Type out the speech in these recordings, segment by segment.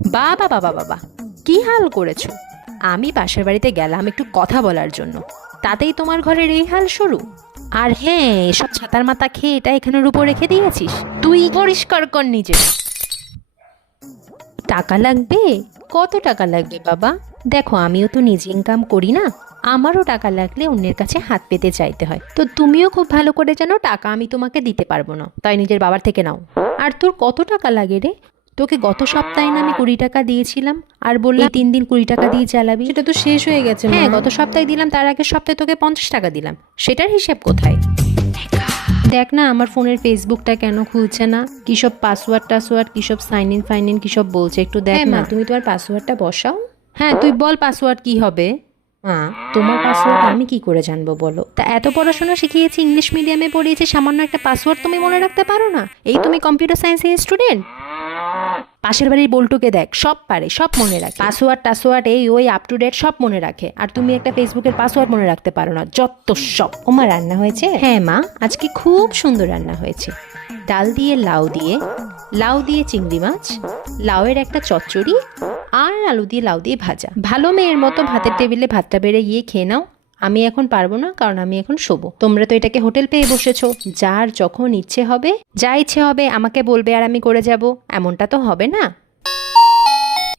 বাবা বাবা বাবা, কি হাল করেছো! আমি পাশের বাড়িতে গেলাম একটু কথা বলার জন্য, তাতেই তোমার ঘরের এই হাল শুরু। আর হ্যাঁ, এসব ছাতার মাথা খেয়ে এটা এখানের উপর রেখে দিয়েছিস, তুই পরিষ্কার কর নিজে। টাকা লাগবে? কত টাকা লাগবে বাবা? দেখো, আমিও তো নিজে ইনকাম করি না, আমারও টাকা লাগলে অন্যের কাছে হাত পেতে চাইতে হয়। তো তুমিও খুব ভালো করে জানো টাকা আমি তোমাকে দিতে পারবো না, তাই নিজের বাবার থেকে নাও। আর তোর কত টাকা লাগে রে? তোকে গত সপ্তাহে না আমি 20 টাকা দিয়েছিলাম আর বললাম 3 দিন 20 টাকা দিয়ে চালাবি। সেটা তো শেষ হয়ে গেছে। হ্যাঁ, গত সপ্তাহে দিলাম, তার আগের সপ্তাহে তোকে 50 টাকা দিলাম, সেটার হিসেব কোথায়? দেখ না আমার ফোনের ফেসবুকটা কেন খুলছে না, কিসব পাসওয়ার্ড টাসওয়ার্ড, কিসব সাইন ইন ফাইন ইন কিসব বলছে, একটু দেখ না। তুমি তোমার পাসওয়ার্ডটা বসাও। হ্যাঁ, তুই বল পাসওয়ার্ড কি হবে। মা, তোমার পাসওয়ার্ড আমি কি করে জানবো বলো? তা এত পড়াশোনা শিখিয়েছি, ইংলিশ মিডিয়ামে পড়িয়েছি, সামান্য একটা পাসওয়ার্ড তুমি মনে রাখতে পারো না? এই তুমি কম্পিউটার সায়েন্সের স্টুডেন্ট? পাশের বাড়ির বল্টুকে দেখ, সব পারে, সব মনে রাখে, পাসওয়ার্ড টাসওয়ার্ড এই ওই আপ টু ডেট সব মনে রাখে, আর তুমি একটা ফেসবুকের পাসওয়ার্ড মনে রাখতে পারো না, যত সব। ওমা, রান্না হয়েছে? হ্যাঁ মা, আজকে খুব সুন্দর রান্না হয়েছে। ডাল দিয়ে লাউ দিয়ে চিংড়ি মাছ, লাউয়ের একটা চচ্চড়ি, আর আলু দিয়ে লাউ দিয়ে ভাজা। ভালো মেয়ের মতো ভাতের টেবিলে ভাতটা বেড়ে গিয়ে খেয়ে নাও। আমি এখন পারবো না, কারণ আমি এখন শোবো। তোমরা তো এটাকে হোটেল পেয়ে বসেছো, যার যখন ইচ্ছে হবে, যা ইচ্ছে হবে আমাকে বলবে আর আমি করে যাব, এমনটা তো হবে না।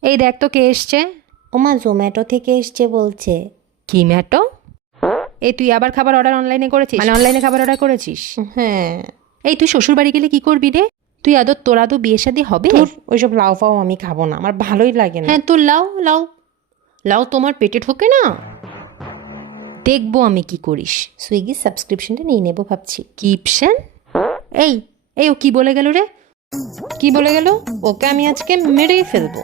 এই দেখ তো কে এসছে। ওমা, জোম্যাটো থেকে এসছে বলছে। কি ম্যাটো? এই তুই আবার খাবার অর্ডার অনলাইনে করেছিস? মানে অনলাইনে খাবার অর্ডার করেছিস? হ্যাঁ। এই তুই শ্বশুর বাড়ি গেলে কি করবি রে? তুই তোর আদৌ বিয়ে শাদী হবে? ওইসব লাউ ফাও আমি খাবো না, আমার ভালোই লাগে না। হ্যাঁ, তোর লাউ লাউ লাউ তোমার পেটে ঢোকে না? দেখবো আমি কি করিস। সুইগির সাবস্ক্রিপশনটা নিয়ে নেবো ভাবছি। কিপশন? এই এই ও কি বলে গেল রে? কি বলে গেল? ওকে আমি আজকে মেরেই ফেলবো।